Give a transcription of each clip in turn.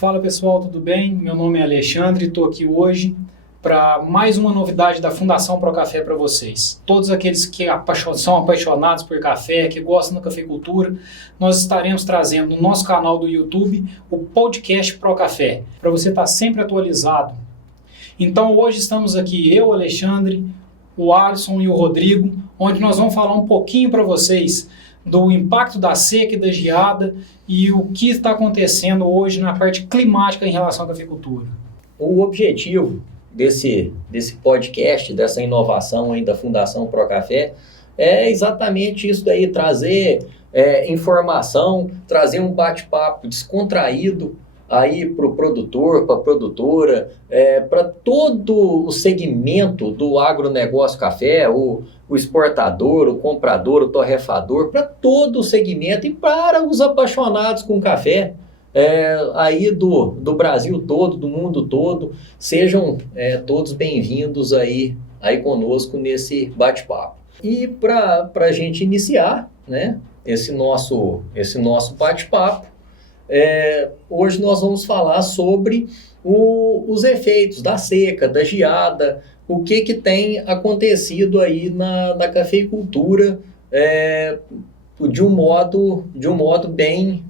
Fala pessoal, tudo bem? Meu nome é Alexandre e estou aqui hoje para mais uma novidade da Fundação Procafé para vocês. Todos aqueles que são apaixonados por café, que gostam da cafeicultura, nós estaremos trazendo no nosso canal do YouTube o podcast Procafé, para você estar sempre atualizado. Então hoje estamos aqui eu, Alexandre, o Alisson e o Rodrigo, onde nós vamos falar um pouquinho para vocês do impacto da seca e da geada e o que está acontecendo hoje na parte climática em relação à cafeicultura. O objetivo desse podcast, dessa inovação aí da Fundação Procafé, é exatamente isso daí, trazer informação, trazer um bate-papo descontraído aí para o produtor, para a produtora, para todo o segmento do agronegócio café, o exportador, o comprador, o torrefador, para todo o segmento e para os apaixonados com café aí do Brasil todo, do mundo todo. Sejam todos bem-vindos aí conosco nesse bate-papo. E para a gente iniciar, né, esse nosso bate-papo, hoje nós vamos falar sobre os efeitos da seca, da geada, o que tem acontecido aí na cafeicultura de um modo bem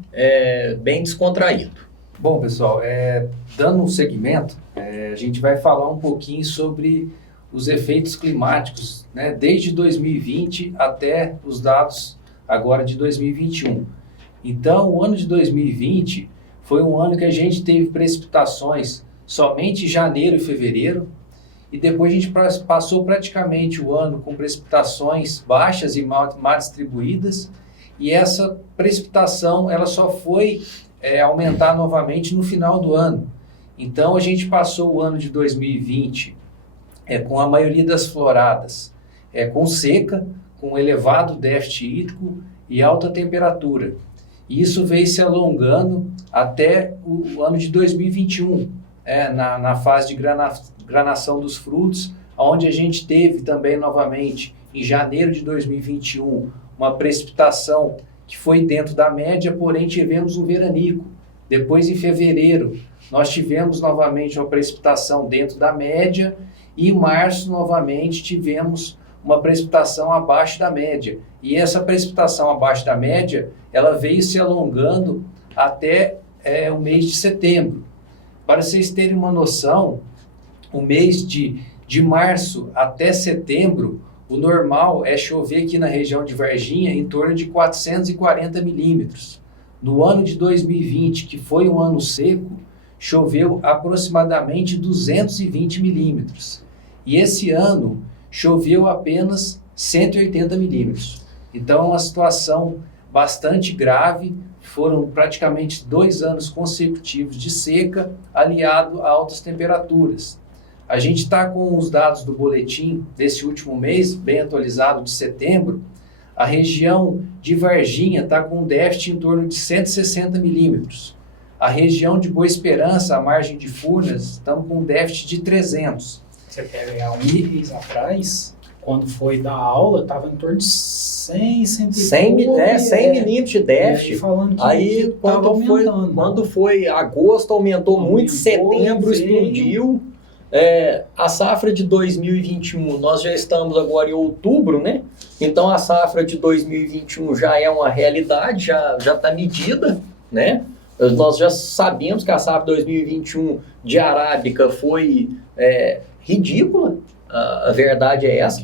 descontraído. Bom, pessoal, dando um segmento, a gente vai falar um pouquinho sobre os efeitos climáticos, né, desde 2020 até os dados agora de 2021. Então, o ano de 2020 foi um ano que a gente teve precipitações somente em janeiro e fevereiro, e depois a gente passou praticamente o ano com precipitações baixas e mal distribuídas, e essa precipitação ela só foi aumentar novamente no final do ano. Então, a gente passou o ano de 2020 com a maioria das floradas com seca, com elevado déficit hídrico e alta temperatura. E isso veio se alongando até o ano de 2021, na fase de granação dos frutos, onde a gente teve também novamente, em janeiro de 2021, uma precipitação que foi dentro da média, porém tivemos um veranico. Depois, em fevereiro, nós tivemos novamente uma precipitação dentro da média, e em março, novamente, tivemos uma precipitação abaixo da média. E essa precipitação abaixo da média, ela veio se alongando até o mês de setembro. Para vocês terem uma noção, o mês de março até setembro, o normal é chover aqui na região de Varginha em torno de 440 milímetros. No ano de 2020, que foi um ano seco, choveu aproximadamente 220 milímetros. E esse ano choveu apenas 180 milímetros. Então é uma situação bastante grave. Foram praticamente 2 anos consecutivos de seca, aliado a altas temperaturas. A gente está com os dados do boletim desse último mês, bem atualizado, de setembro. A região de Varginha está com um déficit em torno de 160 milímetros. A região de Boa Esperança, a margem de Furnas, estamos com um déficit de 300. Você pega há um mês atrás, quando foi dar aula, estava em torno de 100 milímetros de déficit. Aí quando foi agosto, aumentou muito, setembro explodiu. A safra de 2021, nós já estamos agora em outubro, né? Então a safra de 2021 já é uma realidade, já está medida, né? Nós já sabemos que a safra de 2021 de arábica foi ridícula, a verdade é essa.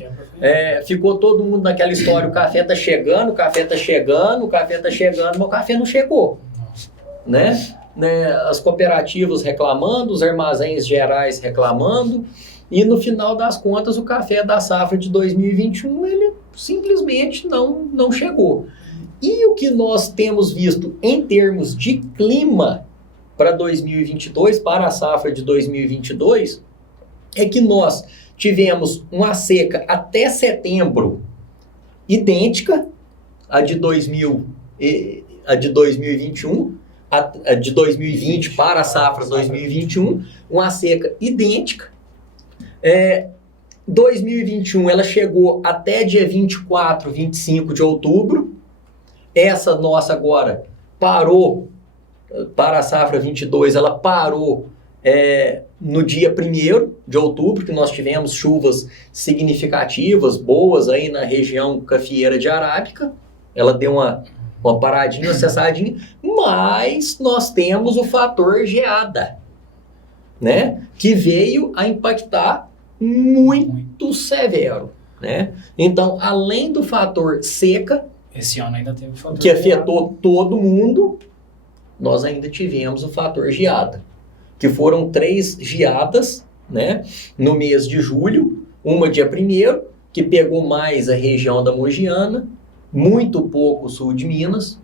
Ficou todo mundo naquela história, o café está chegando, mas o café não chegou, né? As cooperativas reclamando, os armazéns gerais reclamando, e no final das contas o café da safra de 2021 ele simplesmente não chegou. E o que nós temos visto em termos de clima para 2022, para a safra de 2022, é que nós tivemos uma seca até setembro idêntica à de 2021, a de 2020 para a safra 2021, uma seca idêntica. 2021 ela chegou até dia 24, 25 de outubro. Essa nossa agora parou para a safra 22, ela parou no dia 1º de outubro, que nós tivemos chuvas significativas, boas aí na região cafeeira de Arábica. Ela deu uma paradinha, uma cessadinha, mas nós temos o fator geada, né? Que veio a impactar muito severo, né? Então, além do fator seca, esse ano ainda teve o fator que afetou todo mundo, nós ainda tivemos o fator geada, que foram 3 geadas, né, no mês de julho, uma dia 1º, que pegou mais a região da Mogiana, muito pouco o sul de Minas,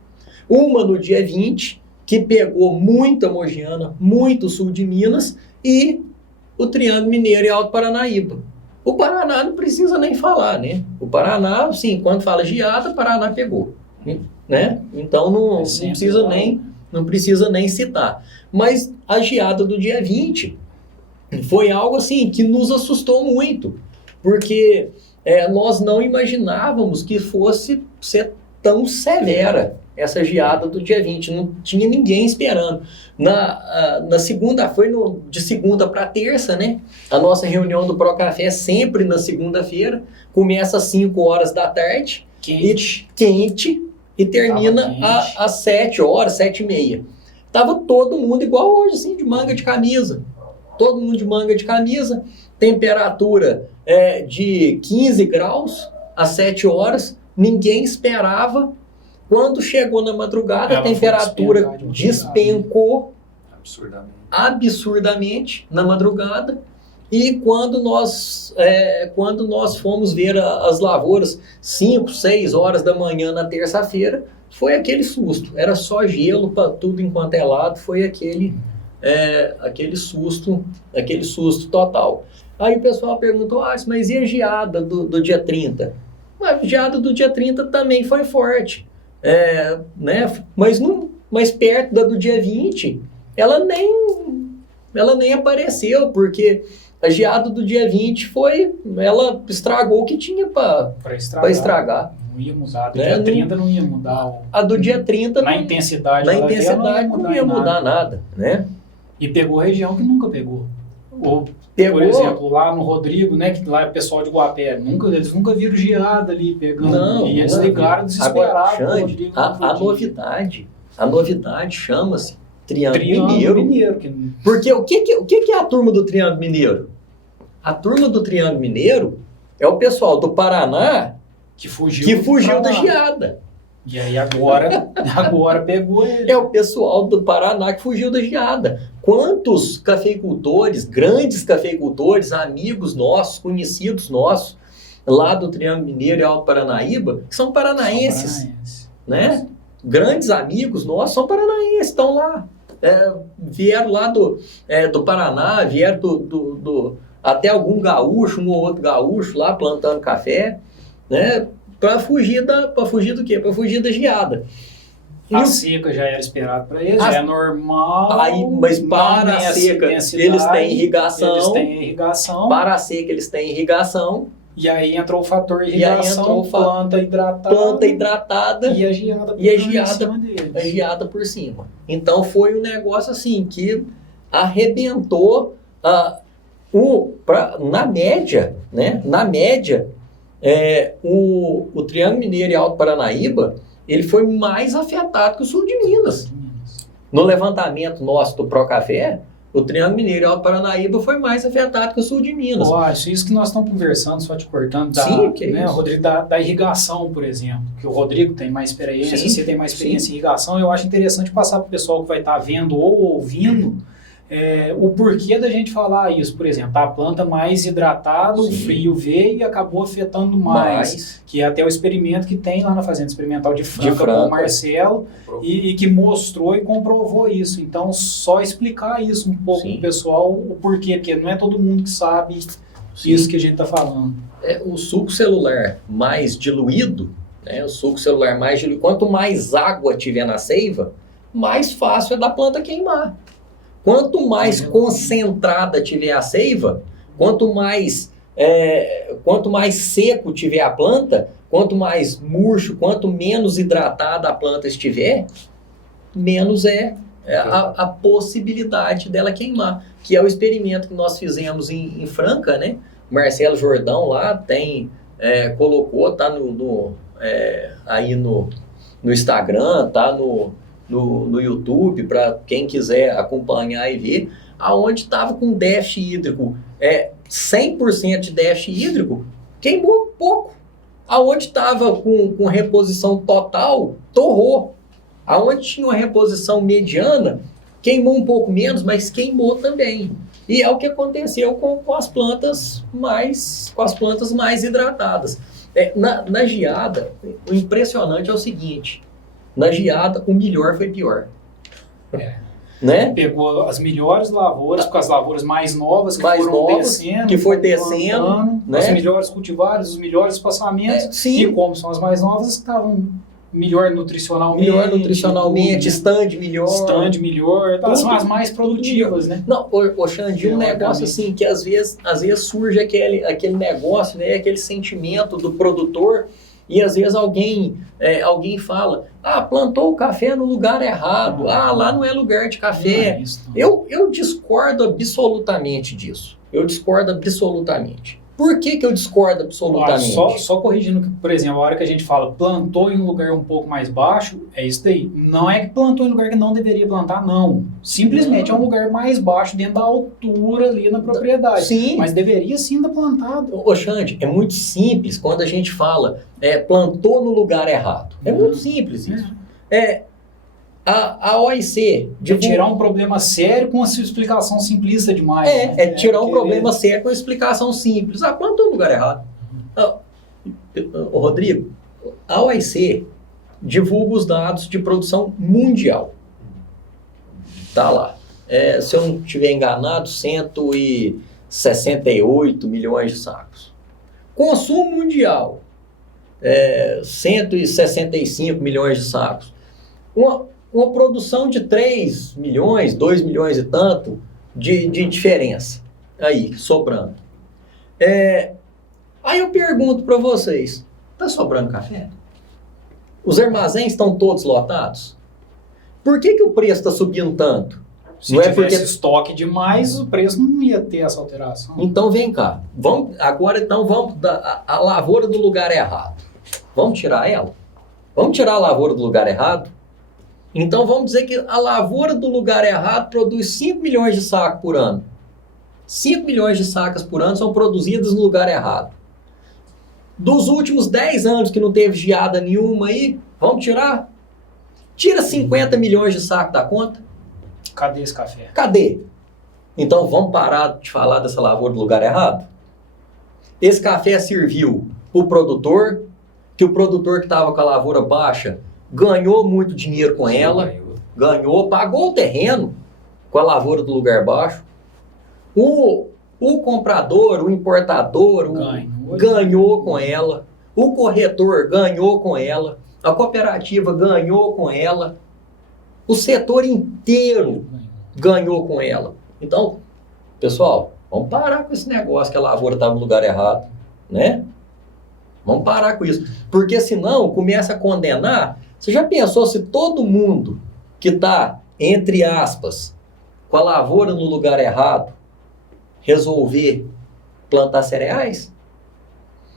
uma no dia 20, que pegou muito a Mogiana, muito o sul de Minas, e o Triângulo Mineiro e Alto Paranaíba. O Paraná não precisa nem falar, né? O Paraná, sim, quando fala geada, o Paraná pegou, né? Então não precisa nem citar. Mas a geada do dia 20 foi algo assim que nos assustou muito, porque nós não imaginávamos que fosse ser tão severa essa geada do dia 20, não tinha ninguém esperando. Na segunda, de segunda para terça, né? A nossa reunião do Procafé sempre na segunda-feira, começa às 5 horas da tarde, quente, e termina às 7 horas, 7h30. Tava todo mundo igual hoje, assim, de manga de camisa. Todo mundo de manga de camisa, temperatura de 15 graus às 7 horas, ninguém esperava. Quando chegou na madrugada, a temperatura despencou absurdamente na madrugada. E quando nós fomos ver as lavouras 5, 6 horas da manhã na terça-feira, foi aquele susto. Era só gelo para tudo enquanto é lado, foi aquele susto total. Aí o pessoal perguntou, mas e a geada do dia 30? A geada do dia 30 também foi forte. Né? Mas perto da do dia 20, ela nem apareceu, porque a geada do dia 20 ela estragou o que tinha para estragar. Não ia mudar, do dia 30 não ia mudar. A do dia 30 na intensidade não ia mudar nada, né? E pegou região que nunca pegou. Por exemplo, lá no Rodrigo, né, que lá é o pessoal de Guapé, eles nunca viram geada ali pegando. E eles ligaram desesperados. A novidade chama-se Triângulo Mineiro. Porque o que é a turma do Triângulo Mineiro? A turma do Triângulo Mineiro é o pessoal do Paraná que fugiu da geada. E aí agora pegou ele. É o pessoal do Paraná que fugiu da geada. Quantos cafeicultores, grandes cafeicultores, amigos nossos, conhecidos nossos, lá do Triângulo Mineiro e Alto Paranaíba, que são paranaenses, né? Grandes amigos nossos são paranaenses, estão lá. Vieram lá do Paraná, vieram até algum gaúcho, um ou outro gaúcho lá plantando café, né? Para fugir do quê? Para fugir da geada. A seca já era esperado para eles, é normal. Mas para a seca eles têm irrigação. Para a seca eles têm irrigação. E aí entrou o fator irrigação, planta hidratada e a geada por cima. Então foi um negócio assim que arrebentou na média, né? Na média, o Triângulo Mineiro e Alto Paranaíba, ele foi mais afetado que o sul de Minas. No levantamento nosso do Procafé, o Triângulo Mineiro e Alto Paranaíba foi mais afetado que o sul de Minas. Isso que nós estamos conversando, só te cortando, Rodrigo, da irrigação, por exemplo, que o Rodrigo tem mais experiência, você tem mais experiência em irrigação, eu acho interessante passar para o pessoal que vai estar vendo ou ouvindo o porquê da gente falar isso. Por exemplo, a planta mais hidratada, o frio veio e acabou afetando mais. Que é até o experimento que tem lá na Fazenda Experimental de Franca com o Marcelo, e que mostrou e comprovou isso. Então, só explicar isso um pouco para o pessoal, o porquê, porque não é todo mundo que sabe isso que a gente está falando. O suco celular mais diluído, né? Quanto mais água tiver na seiva, mais fácil é da planta queimar. Quanto mais concentrada tiver a seiva, quanto mais seco tiver a planta, quanto mais murcho, quanto menos hidratada a planta estiver, menos é a possibilidade dela queimar, que é o experimento que nós fizemos em Franca, né? Marcelo Jordão lá colocou, tá aí no Instagram, tá no YouTube, para quem quiser acompanhar e ver, aonde estava com déficit hídrico, 100% de déficit hídrico, queimou pouco. Aonde estava com reposição total, torrou. Aonde tinha uma reposição mediana, queimou um pouco menos, mas queimou também. E é o que aconteceu com as plantas mais hidratadas. Na geada, o impressionante é o seguinte: na geada, o melhor foi pior. Né? Pegou as melhores lavouras, com as lavouras mais novas que foram descendo, né? Os melhores cultivares, os melhores espaçamentos, e como são as mais novas, estavam melhor nutricionalmente, stand melhor, são as mais produtivas, né? Não, Xande, um negócio assim, que às vezes surge aquele negócio, né, aquele sentimento do produtor, e às vezes alguém fala, plantou o café no lugar errado, lá não é lugar de café. Eu discordo absolutamente disso. Por que eu discordo absolutamente? Só corrigindo, por exemplo, a hora que a gente fala plantou em um lugar um pouco mais baixo, é isso daí. Não é que plantou em um lugar que não deveria plantar, não. Simplesmente é um lugar mais baixo dentro da altura ali na propriedade. Sim. Mas deveria sim estar plantado. Xande, é muito simples quando a gente fala plantou no lugar errado. É muito simples isso. A OIC... De tirar um problema sério com uma explicação simplista demais. Tirar um problema sério com uma explicação simples. Plantou no lugar errado. Rodrigo, a OIC divulga os dados de produção mundial. Tá lá. Se eu não estiver enganado, 168 milhões de sacos. Consumo mundial, 165 milhões de sacos. Uma produção de 3 milhões, 2 milhões e tanto de diferença aí, sobrando. Aí eu pergunto para vocês, está sobrando café? Os armazéns estão todos lotados? Por que o preço está subindo tanto? Se tivesse estoque demais, o preço não ia ter essa alteração. Então vem cá, vamos dar a lavoura do lugar errado. Vamos tirar ela? Vamos tirar a lavoura do lugar errado? Então vamos dizer que a lavoura do lugar errado produz 5 milhões de sacos por ano. 5 milhões de sacas por ano são produzidas no lugar errado. Dos últimos 10 anos que não teve geada nenhuma aí, vamos tirar? Tira 50 milhões de sacos da conta. Cadê esse café? Cadê? Então vamos parar de falar dessa lavoura do lugar errado? Esse café serviu para o produtor, que o produtor que estava com a lavoura baixa ganhou muito dinheiro com ela, pagou o terreno com a lavoura do lugar baixo. O comprador, o importador, ganhou com ela. O corretor ganhou com ela. A cooperativa ganhou com ela. O setor inteiro ganhou com ela. Então, pessoal, vamos parar com esse negócio que a lavoura está no lugar errado, né? Vamos parar com isso. Porque senão começa a condenar. Você já pensou se todo mundo que está, entre aspas, com a lavoura no lugar errado, resolver plantar cereais?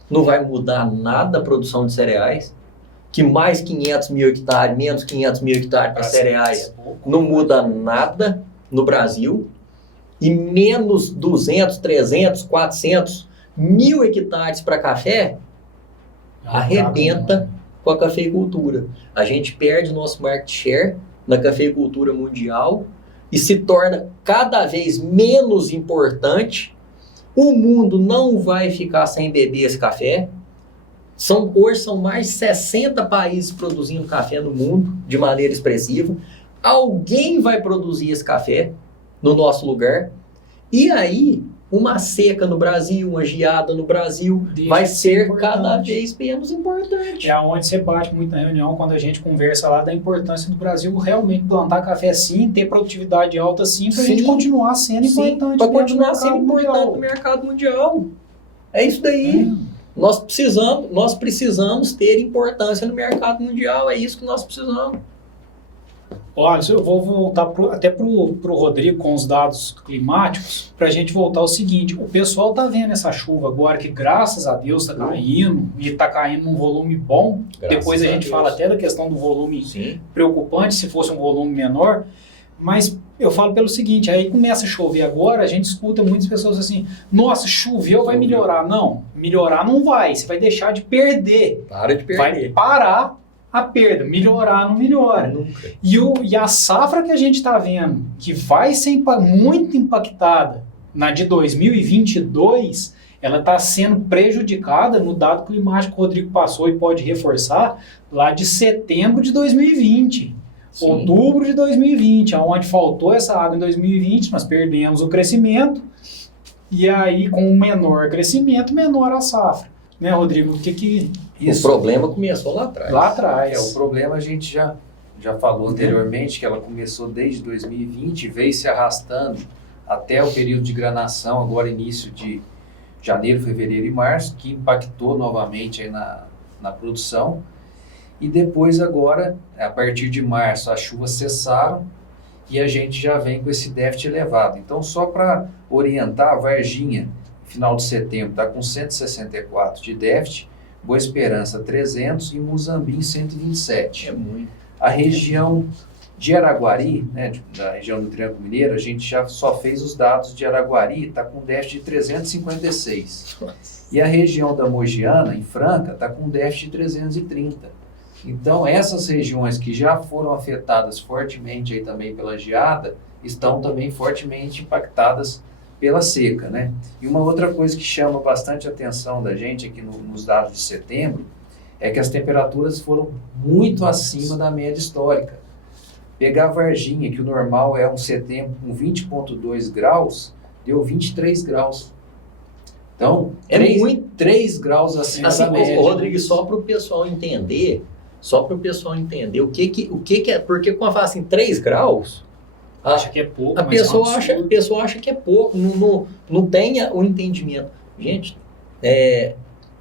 Não vai mudar nada a produção de cereais. Que mais 500 mil hectares, menos 500 mil hectares para cereais, não muda nada no Brasil. E menos 200, 300, 400 mil hectares para café, arrebenta com a cafeicultura. A gente perde nosso market share na cafeicultura mundial e se torna cada vez menos importante. O mundo não vai ficar sem beber esse café. Hoje são mais 60 países produzindo café no mundo de maneira expressiva. Alguém vai produzir esse café no nosso lugar. E aí, uma seca no Brasil, uma geada no Brasil, vai ser cada vez menos importante. É onde você bate muito na reunião, quando a gente conversa lá da importância do Brasil realmente plantar café sim, ter produtividade alta sim, para a gente continuar sendo importante. Para continuar sendo importante no mercado mundial. É isso daí. Nós precisamos ter importância no mercado mundial, é isso que nós precisamos. Olha, eu vou voltar até para o Rodrigo com os dados climáticos, para a gente voltar ao seguinte, o pessoal está vendo essa chuva agora que graças a Deus está caindo, e está caindo num volume bom, depois a gente fala até da questão do volume preocupante, se fosse um volume menor, mas eu falo pelo seguinte, aí começa a chover agora, a gente escuta muitas pessoas assim, nossa, choveu, vai melhorar. Não, melhorar não vai, você vai deixar de perder. Para de perder. Vai parar a perda, melhorar não melhora. Nunca. E a safra que a gente está vendo, que vai ser muito impactada na de 2022, ela está sendo prejudicada no dado climático que o Rodrigo passou e pode reforçar, lá de setembro de 2020. Sim. Outubro de 2020, onde faltou essa água em 2020, nós perdemos o crescimento, e aí com o menor crescimento, menor a safra. Né, Rodrigo? O problema começou lá atrás. Lá atrás. O problema a gente já falou anteriormente, que ela começou desde 2020, veio se arrastando até o período de granação, agora início de janeiro, fevereiro e março, que impactou novamente aí na produção. E depois agora, a partir de março, as chuvas cessaram e a gente já vem com esse déficit elevado. Então, só para orientar, a Varginha, final de setembro, está com 164 de déficit, Boa Esperança 300 e Muzambinho 127. É muito. A região de Araguari, né, da região do Triângulo Mineiro, a gente já só fez os dados de Araguari, está com déficit de 356. E a região da Mogiana, em Franca, está com déficit de 330. Então, essas regiões que já foram afetadas fortemente aí também pela geada, estão também fortemente impactadas pela seca, né? E uma outra coisa que chama bastante a atenção da gente aqui nos dados de setembro é que as temperaturas foram muito acima da média histórica. Pegar a Varginha, que o normal é um setembro com 20,2 graus, deu 23 graus. Então, 3 graus acima da média. Rodrigo, só para o pessoal entender, o que é, porque quando fala assim 3 graus, acha que é pouco, a pessoa acha que é pouco, não tem o entendimento. Gente,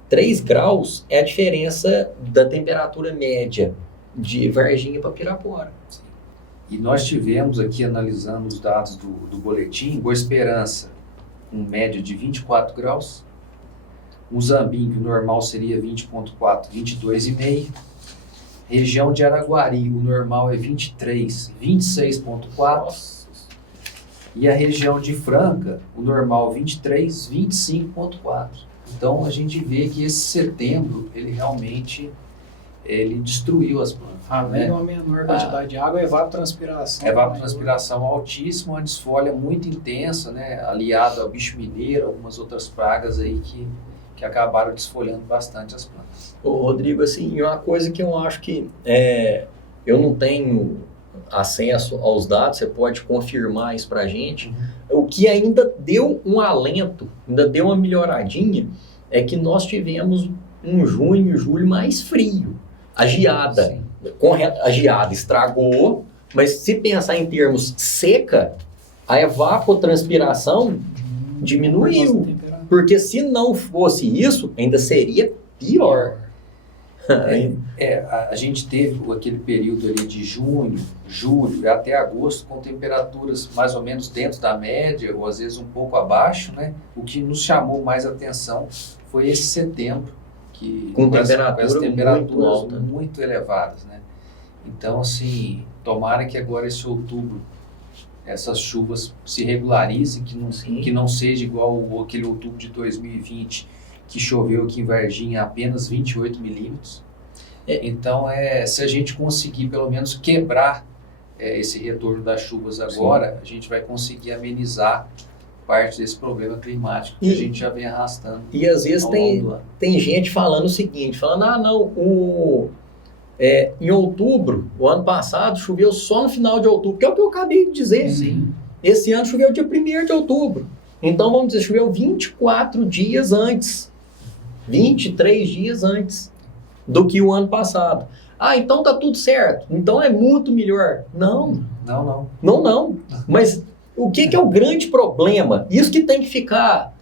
3 graus é a diferença da temperatura média de Varginha para Pirapora. E nós tivemos aqui, analisando os dados do boletim, Boa Esperança, com média de 24 graus, Muzambinho, que o normal seria 20,4, 22,5, região de Araguari, o normal é 23, 26,4. E a região de Franca, o normal 23, 25,4. Então, a gente vê que esse setembro, ele realmente destruiu as plantas. Além de uma menor quantidade de água, evapotranspiração. Evapotranspiração altíssima, uma desfolha muito intensa, né? Aliado ao bicho mineiro, algumas outras pragas aí que acabaram desfolhando bastante as plantas. Ô, Rodrigo, assim, uma coisa que eu acho que eu não tenho acesso aos dados, você pode confirmar isso pra gente, o que ainda deu um alento, ainda deu uma melhoradinha, é que nós tivemos um junho, julho mais frio. A geada, a geada estragou, mas se pensar em termos seca, a evapotranspiração diminuiu. Porque se não fosse isso, ainda seria pior. A gente teve aquele período ali de junho, julho até agosto com temperaturas mais ou menos dentro da média, ou às vezes um pouco abaixo, né? O que nos chamou mais atenção foi esse tempo, com temperaturas muito elevadas, né? Então, assim, tomara que agora esse outubro essas chuvas se regularizem, que não seja igual aquele outubro de 2020, que choveu aqui em Varginha apenas 28 milímetros. Então, se a gente conseguir pelo menos quebrar esse retorno das chuvas agora, a gente vai conseguir amenizar parte desse problema climático que a gente já vem arrastando. E às vezes tem gente falando o seguinte, em outubro, o ano passado, choveu só no final de outubro, que é o que eu acabei de dizer. Sim. Esse ano choveu dia 1º de outubro. Então, vamos dizer, choveu 24 dias antes, 23 dias antes do que o ano passado. Então tá tudo certo. Então é muito melhor. Não. Mas o que é o grande problema? Isso que tem que ficar,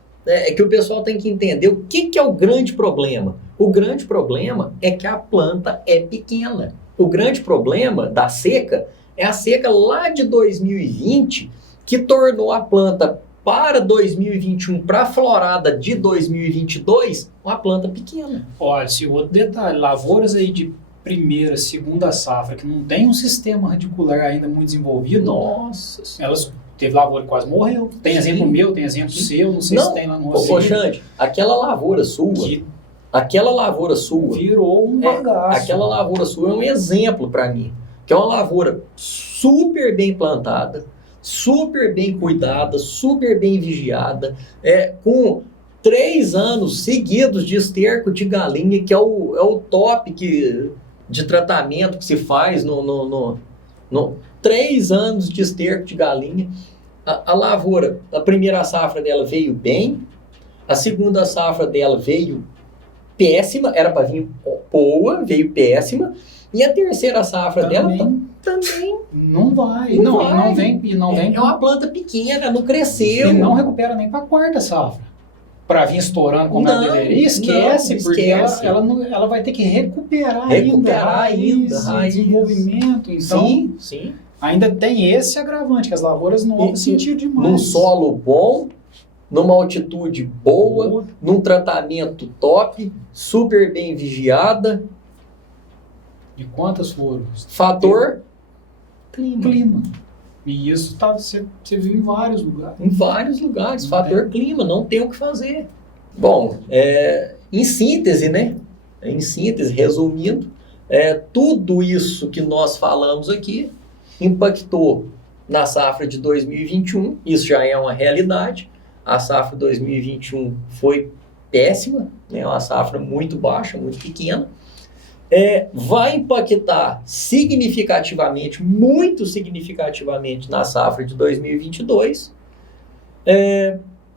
que o pessoal tem que entender. O que é o grande problema? O grande problema é que a planta é pequena. O grande problema da seca É a seca lá de 2020 que tornou a planta para 2021, para a florada de 2022, uma planta pequena. Olha, se outro detalhe, lavouras aí de primeira, segunda safra, que não tem um sistema radicular ainda muito desenvolvido, nossa, elas teve lavoura que quase morreu. Tem exemplo meu, tem exemplo seu, não sei se tem lá no Rocinho. Ô, Xande, aquela lavoura sua virou um bagaço. Aquela lavoura sua é um exemplo para mim, que é uma lavoura super bem plantada, super bem cuidada, super bem vigiada, com 3 anos seguidos de esterco de galinha, que é o top de tratamento que se faz no 3 anos de esterco de galinha. A lavoura, a primeira safra dela veio bem, a segunda safra dela veio péssima, era para vir boa, veio péssima, e a terceira safra dela também não vai. Não vem. É uma planta pequena, não cresceu. E não recupera nem para a quarta safra. Para vir estourando como ela deveria, esquece, porque ela vai ter que recuperar ainda raiz, desenvolvimento. Então, sim. Ainda tem esse agravante, que as lavouras novas sentiram demais. Num solo bom, numa altitude boa, num tratamento top, super bem vigiada. E quantas foram? Fator clima. E isso você viu em vários lugares. Em vários lugares. Fator clima, não tem o que fazer. Bom, em síntese, né? Em síntese, resumindo, tudo isso que nós falamos aqui impactou na safra de 2021. Isso já é uma realidade. A safra 2021 foi péssima, né? Uma safra muito baixa, muito pequena. Vai impactar significativamente, muito significativamente na safra de 2022.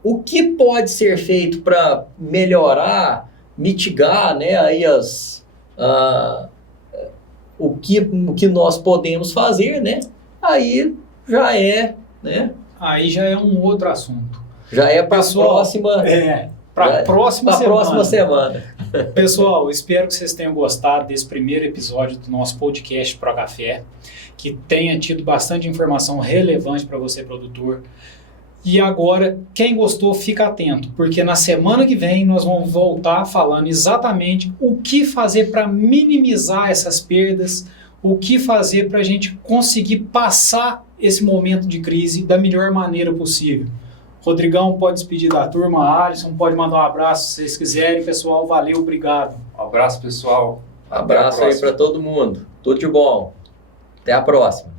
O que pode ser feito para melhorar, mitigar, né, aí o que nós podemos fazer, né? Aí já né? Aí já é um outro assunto. Já é para a próxima. Para a próxima semana. Pessoal, espero que vocês tenham gostado desse primeiro episódio do nosso podcast Pro Café, que tenha tido bastante informação relevante para você, produtor. E agora, quem gostou, fica atento, porque na semana que vem nós vamos voltar falando exatamente o que fazer para minimizar essas perdas, o que fazer para a gente conseguir passar esse momento de crise da melhor maneira possível. Rodrigão pode despedir da turma, Alisson pode mandar um abraço se vocês quiserem. Pessoal, valeu, obrigado. Um abraço, pessoal. Abraço aí para todo mundo. Tudo de bom. Até a próxima.